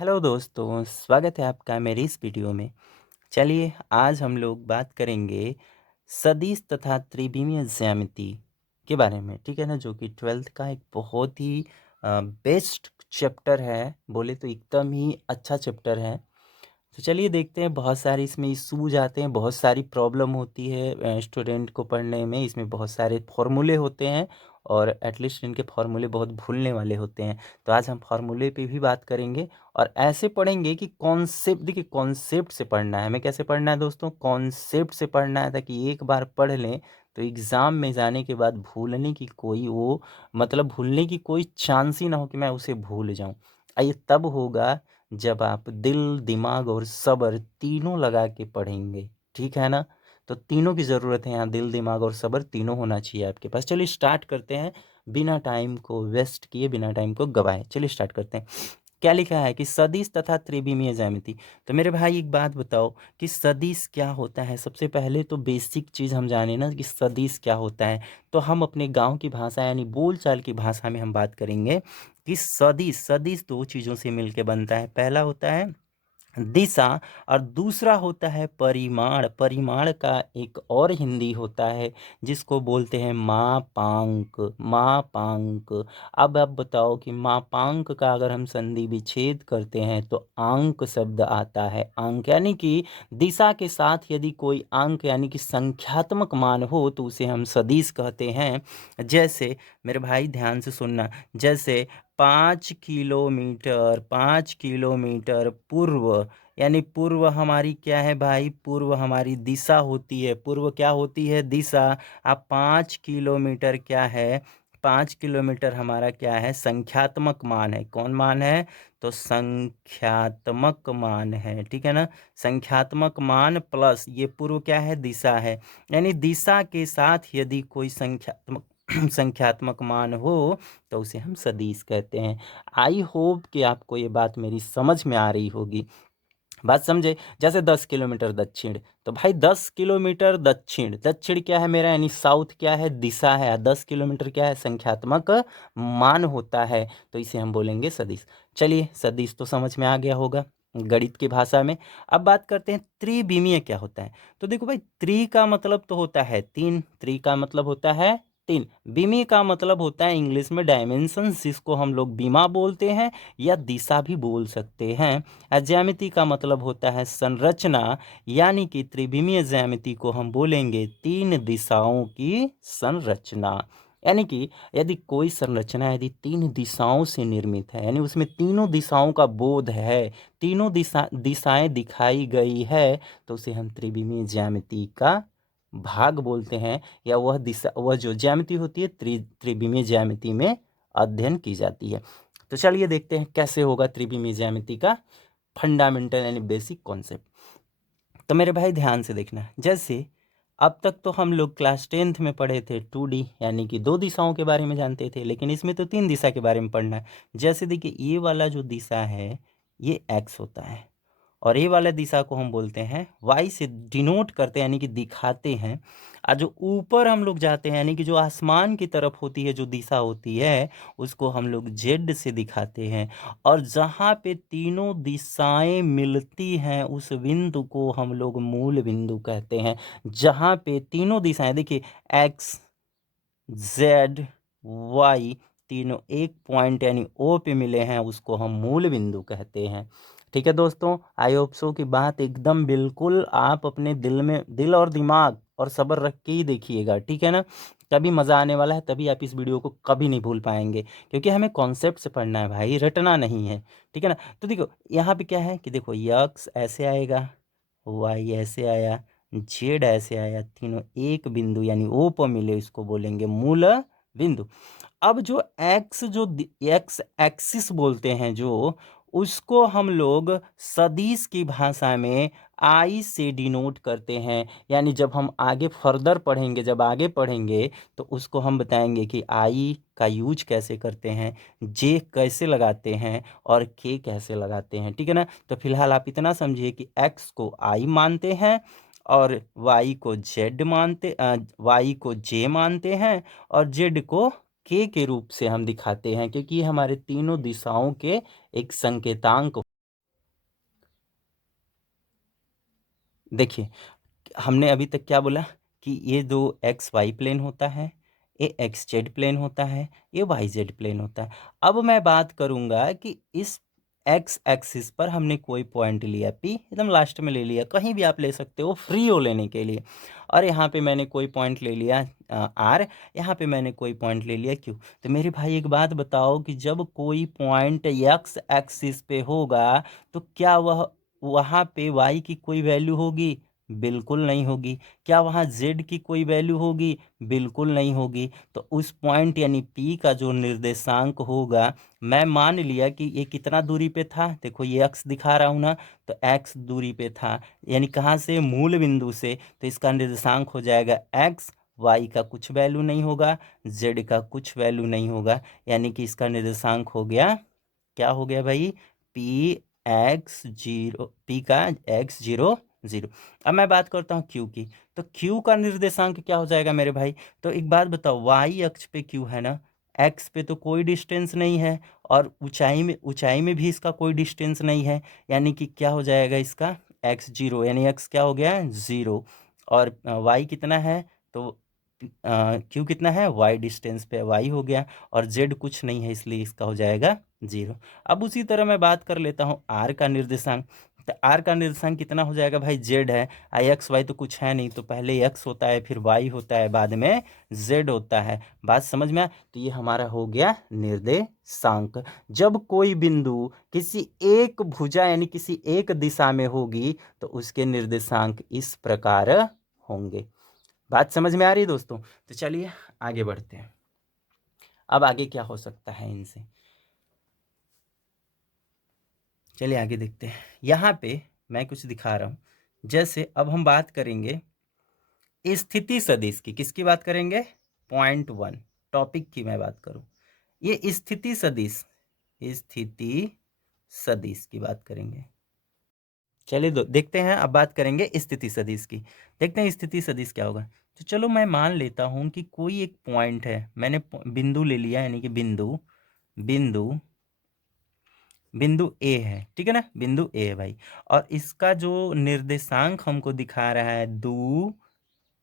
Hello दोस्तों, स्वागत है आपका मेरी इस वीडियो में। चलिए आज हम लोग बात करेंगे सदिश तथा त्रिविमीय ज्यामिति के बारे में, ठीक है ना, जो कि 12th का एक बहुत ही बेस्ट चैप्टर है। बोले तो एकदम ही अच्छा चैप्टर है। तो चलिए देखते हैं, बहुत सारे इसमें इशूज आते हैं, बहुत सारी प्रॉब्लम होती है स्टूडेंट को पढ़ने में। इसमें बहुत सारे फॉर्मूले होते हैं और एटलीस्ट इनके फॉर्मूले बहुत भूलने वाले होते हैं। तो आज हम फॉर्मूले पे भी बात करेंगे और ऐसे पढ़ेंगे कि कॉन्सेप्ट, देखिए कॉन्सेप्ट से पढ़ना है। हमें कैसे पढ़ना है दोस्तों? कॉन्सेप्ट से पढ़ना है, ताकि एक बार पढ़ लें तो एग्ज़ाम में जाने के बाद भूलने की कोई वो मतलब भूलने की कोई चांस ही ना हो कि मैं उसे भूल जाऊं। ये तब होगा जब आप दिल, दिमाग और सब्र तीनों लगा के पढ़ेंगे, ठीक है ना। तो तीनों की ज़रूरत है यहाँ, दिल, दिमाग और सब्र तीनों होना चाहिए आपके पास। चलिए स्टार्ट करते हैं, बिना टाइम को वेस्ट किए, बिना टाइम को गवाए। चलिए स्टार्ट करते हैं। क्या लिखा है कि सदिश तथा त्रिविमीय ज्यामिति। तो मेरे भाई एक बात बताओ कि सदिश क्या होता है। सबसे पहले तो बेसिक चीज़ हम जाने ना कि सदिश क्या होता है। तो हम अपने गांव की भाषा यानी बोलचाल की भाषा में हम बात करेंगे कि सदिश सदिश दो चीज़ों से मिलके बनता है। पहला होता है दिशा और दूसरा होता है परिमाण। परिमाण का एक और हिंदी होता है जिसको बोलते हैं मापांक। मापांक। अब आप बताओ कि मापांक का अगर हम संधि विच्छेद करते हैं तो अंक शब्द आता है। अंक यानी कि दिशा के साथ यदि कोई अंक यानी कि संख्यात्मक मान हो तो उसे हम सदिश कहते हैं। जैसे मेरे भाई ध्यान से सुनना, जैसे 5 किलोमीटर, 5 किलोमीटर पूर्व, यानी पूर्व हमारी क्या है भाई? पूर्व हमारी दिशा होती है। पूर्व क्या होती है? दिशा। अब 5 किलोमीटर क्या है? 5 किलोमीटर हमारा क्या है? संख्यात्मक मान है। कौन मान है? तो संख्यात्मक मान है, ठीक है ना। संख्यात्मक मान प्लस ये पूर्व क्या है? दिशा है। यानी दिशा के साथ यदि कोई संख्यात्मक संख्यात्मक मान हो तो उसे हम सदिश कहते हैं। आई होप कि आपको ये बात मेरी समझ में आ रही होगी। बात समझे? जैसे 10 किलोमीटर दक्षिण, तो भाई 10 किलोमीटर दक्षिण, दक्षिण क्या है मेरा? यानी साउथ क्या है? दिशा है। 10 किलोमीटर क्या है? संख्यात्मक मान होता है। तो इसे हम बोलेंगे सदिश। चलिए सदिश तो समझ में आ गया होगा गणित की भाषा में। अब बात करते हैं त्रिविमीय क्या होता है। तो देखो भाई, त्रि का मतलब तो होता है तीन, त्रि का मतलब होता है तीन। विमी का मतलब होता है इंग्लिश में डायमेंशन, जिसको हम लोग बीमा बोलते हैं या दिशा भी बोल सकते हैं। ज्यामिति का मतलब होता है संरचना, यानी कि त्रिविमीय ज्यामिति को हम बोलेंगे तीन दिशाओं की संरचना। यानी कि यदि कोई संरचना यदि तीन दिशाओं से निर्मित है, यानी उसमें तीनों दिशाओं का बोध है, तीनों दिशाएं दिखाई गई है, तो उसे हम त्रिविमीय ज्यामिति का भाग बोलते हैं। या वह दिशा, वह जो ज्यामिति होती है त्रिविमीय ज्यामिति में अध्ययन की जाती है। तो चलिए देखते हैं कैसे होगा त्रिविमीय ज्यामिति का फंडामेंटल यानी बेसिक कॉन्सेप्ट। तो मेरे भाई ध्यान से देखना, जैसे अब तक तो हम लोग क्लास 10th में पढ़े थे 2D यानी कि दो दिशाओं के बारे में जानते थे, लेकिन इसमें तो तीन दिशा के बारे में पढ़ना है। जैसे देखिए, ये वाला जो दिशा है ये x होता है और ये वाला दिशा को हम बोलते हैं y से डिनोट करते हैं, यानी कि दिखाते हैं। और जो ऊपर हम लोग जाते हैं, यानी कि जो आसमान की तरफ होती है जो दिशा होती है, उसको हम लोग z से दिखाते हैं। और जहाँ पे तीनों दिशाएं मिलती हैं उस बिंदु को हम लोग मूल बिंदु कहते हैं। जहाँ पे तीनों दिशाएं, देखिए x z y तीनों एक पॉइंट यानी ओ पे मिले हैं, उसको हम मूल बिंदु कहते हैं। ठीक है दोस्तों, आई होप सो की बात एकदम बिल्कुल आप अपने दिल में, दिल और दिमाग और सब्र रख के ही देखिएगा, ठीक है ना। तभी मज़ा आने वाला है, तभी आप इस वीडियो को कभी नहीं भूल पाएंगे, क्योंकि हमें कॉन्सेप्ट से पढ़ना है भाई, रटना नहीं है, ठीक है ना। तो देखो यहाँ पे क्या है कि देखो यक्स ऐसे आएगा, वाई ऐसे आया, जेड ऐसे आया, तीनों एक बिंदु यानी ओ पर मिले, इसको बोलेंगे मूल बिंदु। अब जो एक्स, जो एक्स एक्सिस बोलते हैं जो, उसको हम लोग सदिश की भाषा में आई से डिनोट करते हैं। यानी जब हम आगे फर्दर पढ़ेंगे, जब आगे पढ़ेंगे तो उसको हम बताएंगे कि आई का यूज कैसे करते हैं, जे कैसे लगाते हैं और के कैसे लगाते हैं, ठीक है ना। तो फिलहाल आप इतना समझिए कि एक्स को आई मानते हैं और वाई को जेड मानते, वाई को जे मानते हैं और जेड को के रूप से हम दिखाते हैं, क्योंकि ये हमारे तीनों दिशाओं के एक संकेतांक देखिए, हमने अभी तक क्या बोला कि ये जो एक्स वाई प्लेन होता है, ये एक्स जेड प्लेन होता है, ये वाई जेड प्लेन होता है। अब मैं बात करूँगा कि इस एक्स एक्सिस पर हमने कोई पॉइंट लिया पी, एकदम लास्ट में ले लिया, कहीं भी आप ले सकते हो फ्री हो लेने के लिए। और यहाँ पे मैंने कोई पॉइंट ले लिया आर, यहाँ पे मैंने कोई पॉइंट ले लिया क्यू। तो मेरे भाई एक बात बताओ कि जब कोई पॉइंट एक्स एक्सिस पे होगा तो क्या वह वहाँ पे वाई की कोई वैल्यू होगी? बिल्कुल नहीं होगी। क्या वहाँ जेड की कोई वैल्यू होगी? बिल्कुल नहीं होगी। तो उस पॉइंट यानी पी का जो निर्देशांक होगा, मैं मान लिया कि ये कितना दूरी पे था, देखो ये एक्स दिखा रहा हूँ ना, तो एक्स दूरी पे था, यानी कहाँ से, मूल बिंदु से। तो इसका निर्देशांक हो जाएगा एक्स, वाई का कुछ वैल्यू नहीं होगा, जेड का कुछ वैल्यू नहीं होगा, यानी कि इसका निर्देशांक हो गया, क्या हो गया भाई, पी एक्स जीरो, पी का एक्स जीरो जीरो। अब मैं बात करता हूँ क्यू की, तो क्यू का निर्देशांक क्या हो जाएगा मेरे भाई? तो एक बात बताओ, वाई अक्ष पे क्यू है ना, एक्स पे तो कोई डिस्टेंस नहीं है, और ऊंचाई में भी इसका कोई डिस्टेंस नहीं है, यानी कि क्या हो जाएगा इसका, एक्स जीरो, यानी एक्स क्या हो गया, जीरो। और वाई कितना है, तो क्यू कितना है, वाई डिस्टेंस पे वाई हो गया, और जेड कुछ नहीं है, इसलिए इसका हो जाएगा जीरो। अब उसी तरह मैं बात कर लेता हूँ आर का निर्देशांक। तो आर का निर्देशांक कितना हो जाएगा भाई, जेड है, आई एक्स वाई तो कुछ है नहीं, तो पहले एक्स होता है, फिर वाई होता है, बाद में जेड होता है। बात समझ में आया? तो ये हमारा हो गया निर्देशांक। जब कोई बिंदु किसी एक भुजा यानी किसी एक दिशा में होगी तो उसके निर्देशांक इस प्रकार होंगे। बात समझ में आ रही है दोस्तों? तो चलिए आगे बढ़ते हैं। अब आगे क्या हो सकता है इनसे, चलिए आगे देखते हैं। यहाँ पे मैं कुछ दिखा रहा हूँ, जैसे अब हम बात करेंगे स्थिति सदिश की। किसकी बात करेंगे? पॉइंट वन टॉपिक की मैं बात करूँ, ये स्थिति सदिश, स्थिति सदिश की बात करेंगे। चलिए देखते हैं, अब बात करेंगे स्थिति सदिश की। देखते हैं स्थिति सदिश क्या होगा। तो चलो मैं मान लेता हूँ कि कोई एक पॉइंट है, मैंने बिंदु ले लिया, यानी कि बिंदु बिंदु बिंदु ए है, ठीक है ना, बिंदु ए है भाई। और इसका जो निर्देशांक हमको दिखा रहा है, 2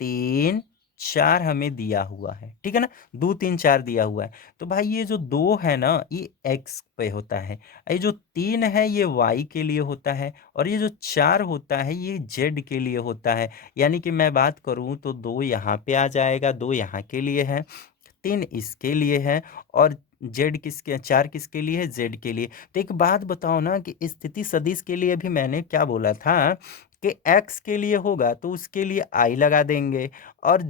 3 4 हमें दिया हुआ है, ठीक है ना, 2 3 4 दिया हुआ है। तो भाई ये जो 2 है ना, ये एक्स पे होता है, ये जो 3 है ये वाई के लिए होता है, और ये जो 4 होता है ये जेड के लिए होता है। यानी कि मैं बात करूँ तो 2 यहाँ पे आ जाएगा, 2 यहाँ के लिए है, 3 इसके लिए है, और जेड किसके, 4 किसके लिए है, जेड के लिए। तो एक बात बताओ ना कि स्थिति सदिश के लिए भी मैंने क्या बोला था कि एक्स के लिए होगा तो उसके लिए आई लगा देंगे, और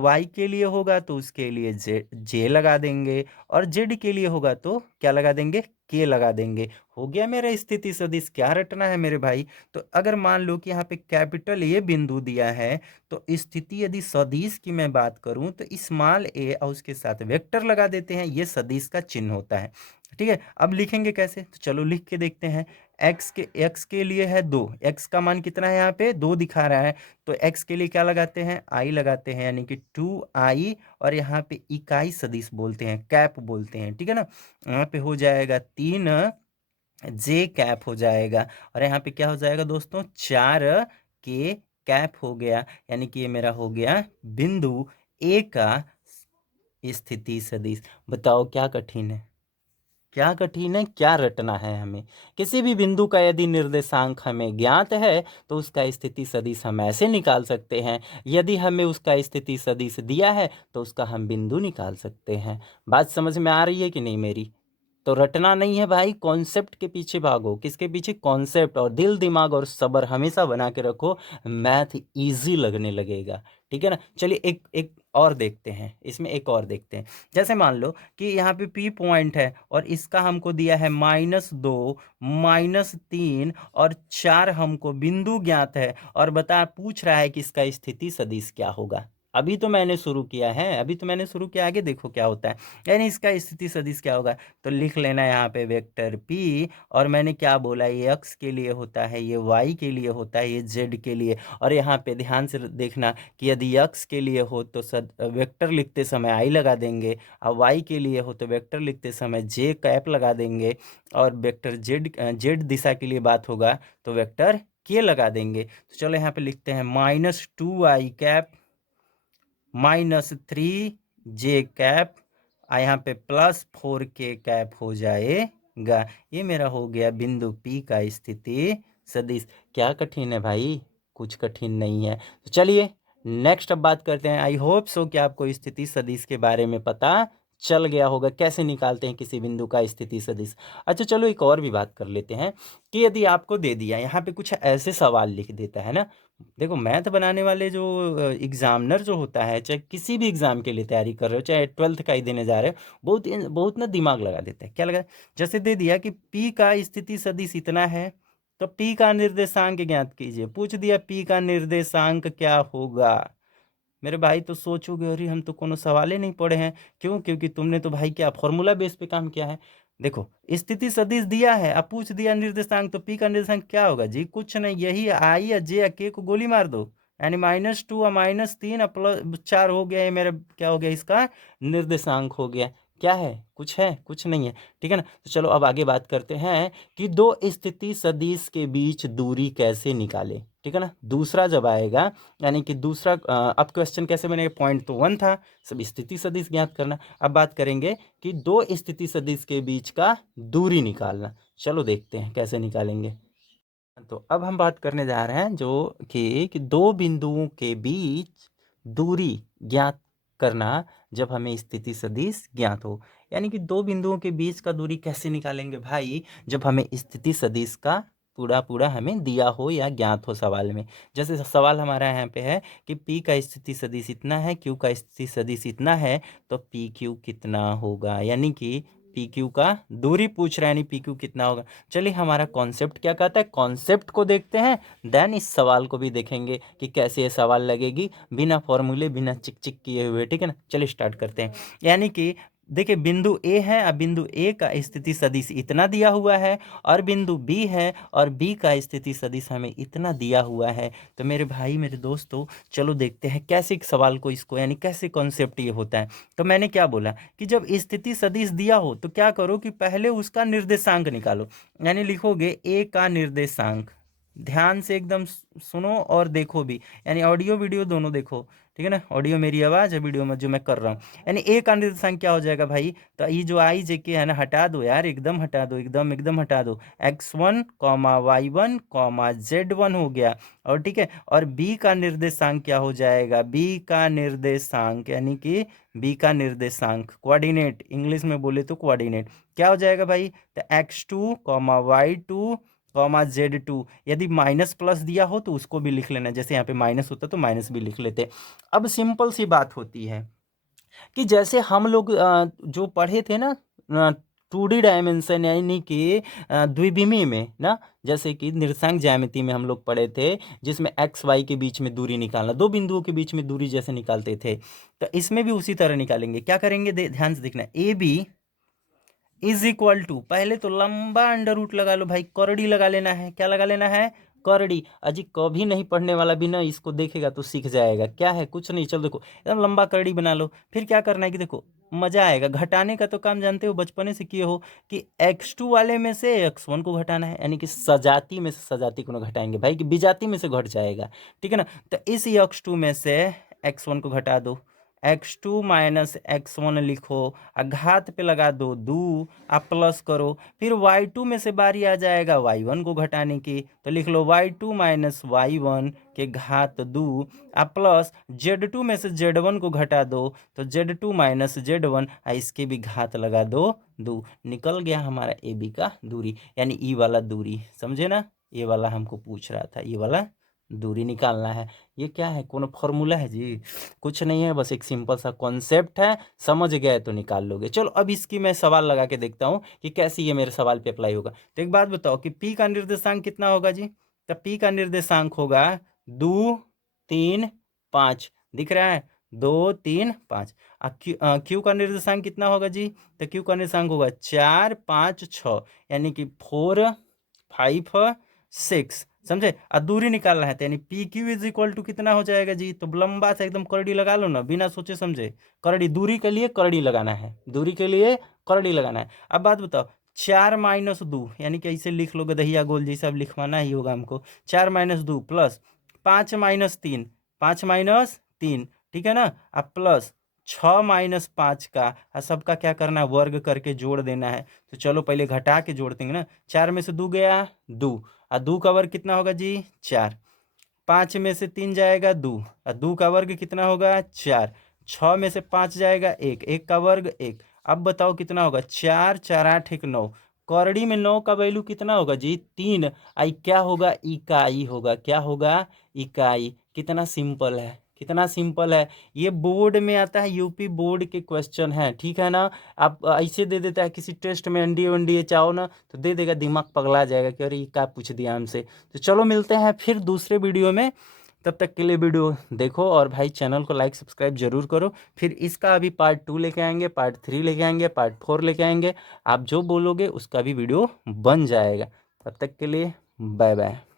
वाई के लिए होगा तो उसके लिए जे लगा देंगे, और जेड के लिए होगा तो क्या लगा देंगे, के लगा देंगे। हो गया मेरा स्थिति सदिश। क्या रटना है मेरे भाई? तो अगर मान लो कि यहाँ पे कैपिटल ए बिंदु दिया है, तो स्थिति यदि सदिश की मैं बात करूं तो स्मॉल ए और उसके साथ वेक्टर लगा देते हैं, ये सदिश का चिन्ह होता है। ठीक है, अब लिखेंगे कैसे, तो चलो लिख के देखते हैं। एक्स के लिए है 2, एक्स का मान कितना है, यहाँ पे 2 दिखा रहा है, तो एक्स के लिए क्या लगाते हैं, आई लगाते हैं, यानी कि 2i, और यहाँ पे इकाई सदिश बोलते हैं, कैप बोलते हैं, ठीक है ना। यहाँ पे हो जाएगा 3 जे कैप हो जाएगा, और यहाँ पे क्या हो जाएगा दोस्तों, 4 के कैप हो गया, यानी कि ये मेरा हो गया बिंदु ए का स्थिति सदिश। बताओ क्या कठिन है, क्या कठिन है, क्या रटना है हमें? किसी भी बिंदु का यदि निर्देशांक हमें ज्ञात है तो उसका स्थिति सदिश हम ऐसे निकाल सकते हैं, यदि हमें उसका स्थिति सदिश दिया है तो उसका हम बिंदु निकाल सकते हैं। बात समझ में आ रही है कि नहीं मेरी? तो रटना नहीं है भाई, कॉन्सेप्ट के पीछे भागो। किसके पीछे? कॉन्सेप्ट, और दिल दिमाग और सब्र हमेशा बना के रखो, मैथ इजी लगने लगेगा, ठीक है ना। चलिए एक एक और देखते हैं, इसमें एक और देखते हैं। जैसे मान लो कि यहाँ पे पी पॉइंट है और इसका हमको दिया है -2 -3 और 4 हमको बिंदु ज्ञात है, और पूछ रहा है कि इसका स्थिति सदिश क्या होगा। अभी तो मैंने शुरू किया है, अभी तो मैंने शुरू किया, आगे देखो क्या होता है, यानी इसका स्थिति सदिश क्या होगा। तो लिख लेना यहाँ पे वेक्टर p, और मैंने क्या बोला, ये x के लिए होता है, ये y के लिए होता है, ये z के लिए। और यहाँ पे ध्यान से देखना कि यदि x के लिए हो तो वेक्टर लिखते समय i लगा देंगे, और y के लिए हो तो वेक्टर लिखते समय j कैप लगा देंगे, और वेक्टर z दिशा के लिए बात होगा तो वेक्टर के लगा देंगे। तो चलो यहाँ पे लिखते हैं -2i कैप -3j कैप, यहाँ पे +4k कैप हो जाएगा। ये मेरा हो गया बिंदु P का स्थिति सदिश। क्या कठिन है भाई? कुछ कठिन नहीं है। तो चलिए नेक्स्ट अब बात करते हैं। आई होप सो कि आपको स्थिति सदिश के बारे में पता चल गया होगा, कैसे निकालते हैं किसी बिंदु का स्थिति सदिश। अच्छा चलो एक और भी बात कर लेते हैं कि यदि आपको दे दिया यहाँ पे कुछ ऐसे सवाल लिख देता है ना, देखो मैथ बनाने वाले जो एग्जामिनर जो होता है, चाहे किसी भी एग्जाम के लिए तैयारी कर रहे हो, चाहे 12th का ही देने जा रहे हो, बहुत बहुत ना दिमाग लगा देता है। क्या लगा? जैसे दे दिया कि P का स्थिति सदिश इतना है, तो P का निर्देशांक ज्ञात कीजिए। पूछ दिया P का निर्देशांक क्या होगा, मेरे भाई तो सोचोगे अरे हम तो कोनो सवाल ही नहीं पढ़े हैं। क्यों? क्योंकि तुमने तो भाई क्या फॉर्मूला बेस पे काम किया है। देखो स्थिति सदिश दिया है, अब पूछ दिया निर्देशांक, तो पी का निर्देशांक क्या होगा जी? कुछ नहीं, यही आई या जे या के को गोली मार दो, यानी -2 और -3 और +4 हो गया। ये मेरा क्या हो गया? इसका निर्देशांक हो गया। क्या है? कुछ है? कुछ नहीं है। ठीक है ना? तो चलो अब आगे बात करते हैं कि दो स्थिति सदिश के बीच दूरी कैसे निकाले। ठीक है ना? दूसरा जब आएगा, यानी कि दूसरा अब क्वेश्चन कैसे बनेगा? पॉइंट तो 1 था, सब स्थिति सदिश ज्ञात करना। अब बात करेंगे कि दो स्थिति सदिश के बीच का दूरी निकालना। चलो देखते हैं कैसे निकालेंगे। तो अब हम बात करने जा रहे हैं जो कि दो बिंदुओं के बीच दूरी ज्ञात करना जब हमें स्थिति सदिश ज्ञात हो। यानी कि दो बिंदुओं के बीच का दूरी कैसे निकालेंगे भाई? जब हमें स्थिति सदिश का पूरा पूरा हमें दिया हो या ज्ञात हो सवाल में। जैसे सवाल हमारा यहाँ पे है कि P का स्थिति सदिश इतना है, Q का स्थिति सदिश इतना है, तो PQ कितना होगा? यानी कि PQ का दूरी पूछ रहा है, यानी PQ कितना होगा। चलिए हमारा कॉन्सेप्ट क्या कहता है, कॉन्सेप्ट को देखते हैं, देन इस सवाल को भी देखेंगे कि कैसे ये सवाल लगेगी बिना फॉर्मूले, बिना चिक चिक किए हुए। ठीक है ना? चलिए स्टार्ट करते हैं। यानी कि देखिए बिंदु ए है, अब बिंदु ए का स्थिति सदिश इतना दिया हुआ है, और बिंदु बी है और बी का स्थिति सदिश हमें इतना दिया हुआ है। तो मेरे भाई मेरे दोस्तों चलो देखते हैं कैसे एक सवाल को इसको, यानी कैसे कॉन्सेप्ट ये होता है। तो मैंने क्या बोला कि जब स्थिति सदिश दिया हो तो क्या करो कि पहले उसका निर्देशांक निकालो, यानी लिखोगे ए का निर्देशांक। ध्यान से एकदम सुनो और देखो भी, यानी ऑडियो वीडियो दोनों देखो। ठीक है ना? ऑडियो मेरी आवाज़ है, वीडियो में जो मैं कर रहा हूँ। यानी ए का निर्देशांक क्या हो जाएगा भाई? तो ये जो आई जे के है ना, हटा दो यार, एकदम हटा दो, एकदम एकदम हटा दो। x1, y1, z1 हो गया। और ठीक है, और बी का निर्देशांक क्या हो जाएगा? बी का निर्देशांक यानी कि बी का निर्देशांक कोऑर्डिनेट, इंग्लिश में बोले तो कोऑर्डिनेट क्या हो जाएगा भाई? तो x2, y2, z2। यदि माइनस प्लस दिया हो तो उसको भी लिख लेना, जैसे यहाँ पे माइनस होता तो माइनस भी लिख लेते। अब सिंपल सी बात होती है कि जैसे हम लोग जो पढ़े थे ना 2D डायमेंशन, यानी कि द्विविमीय में ना, जैसे कि निर्देशांक ज्यामिति में हम लोग पढ़े थे, जिसमें एक्स वाई के बीच में दूरी निकालना, दो बिंदुओं के बीच में दूरी जैसे निकालते थे, तो इसमें भी उसी तरह निकालेंगे। क्या करेंगे? ध्यान से देखना। A B is equal to, पहले तो लंबा अंडर रूट लगा लो भाई, करड़ी लगा लेना है। क्या लगा लेना है? करड़ी। अजी कभी नहीं पढ़ने वाला भी ना इसको देखेगा तो सीख जाएगा। क्या है? कुछ नहीं। चलो देखो एकदम लंबा करड़ी बना लो। फिर क्या करना है कि देखो मजा आएगा। घटाने का तो काम जानते हो, बचपने से किए हो कि x2 वाले में से x1 को घटाना है, यानी कि सजाती में से सजाती को ना घटाएंगे भाई, कि विजाती में से घट जाएगा। ठीक है ना? तो इस x2 में से x1 को घटा दो, x2 माइनस x1 लिखो, घात पे लगा दो 2, आप प्लस करो। फिर y2 में से बारी आ जाएगा y1 को घटाने की, तो लिख लो y2 माइनस y1 के घात 2, आप प्लस z2 में से z1 को घटा दो, तो z2 माइनस z1, इसके भी घात लगा दो 2। निकल गया हमारा ए बी का दूरी, यानी ई वाला दूरी। समझे ना? ये वाला हमको पूछ रहा था, ये वाला दूरी निकालना है। ये क्या है? कौन फॉर्मूला है जी? कुछ नहीं है, बस एक सिंपल सा कॉन्सेप्ट है, समझ गए तो निकाल लोगे। चलो अब इसकी मैं सवाल लगा के देखता हूँ कि कैसे ये मेरे सवाल पे अप्लाई होगा। तो एक बात बताओ कि पी का निर्देशांक कितना होगा जी? तो पी का निर्देशांक होगा 2, 3, 5। दिख रहा है? 2, 3, 5। क्यू का निर्देशांक कितना होगा जी? तो क्यू का निर्देशांक होगा 4, 5, 6, यानी कि 4, 5, 6। समझे? और दूरी निकालना है, तो यानी P Q is equal to कितना हो जाएगा जी? तो लंबा से एकदम करड़ी लगा लो ना, बिना सोचे समझे। करड़ी, दूरी के लिए करड़ी लगाना है, दूरी के लिए करड़ी लगाना है। अब बात बताओ, 4 माइनस 2 यानी कि ऐसे लिख लो गदहिया गोल जैसा, अब लिखवाना ही होगा हमको। 4 माइनस 2 प्लस 5 माइनस 3, 5 माइनस 3, ठीक है ना। अब प्लस 6 माइनस 5 का, और सबका क्या करना है, वर्ग करके जोड़ देना है। तो चलो पहले घटा के जोड़ देंगे ना। 4 में से 2 गया 2, और 2 का वर्ग कितना होगा जी 4। 5 में से 3 जाएगा 2, और 2 का वर्ग कितना होगा 4। 6 में से 5 जाएगा 1, 1 का वर्ग 1। अब बताओ कितना होगा, 4 4 8 1 9। कौड़ी में 9 का वैल्यू कितना होगा जी 3। आई क्या होगा, इकाई होगा। क्या होगा, इकाई। कितना सिंपल है, कितना सिंपल है। ये बोर्ड में आता है, यूपी बोर्ड के क्वेश्चन है, ठीक है ना। आप ऐसे दे देता है किसी टेस्ट में, एनडीए वनडीए चाहो ना तो दे देगा, दिमाग पगला जाएगा कि अरे ये क्या पूछ दिया हमसे। तो चलो मिलते हैं फिर दूसरे वीडियो में, तब तक के लिए वीडियो देखो, और भाई चैनल को लाइक सब्सक्राइब जरूर करो। फिर इसका अभी पार्ट 2 लेके आएंगे, पार्ट 3 लेके आएंगे, पार्ट 4 लेके आएंगे। आप जो बोलोगे उसका भी वीडियो बन जाएगा। तब तक के लिए बाय बाय।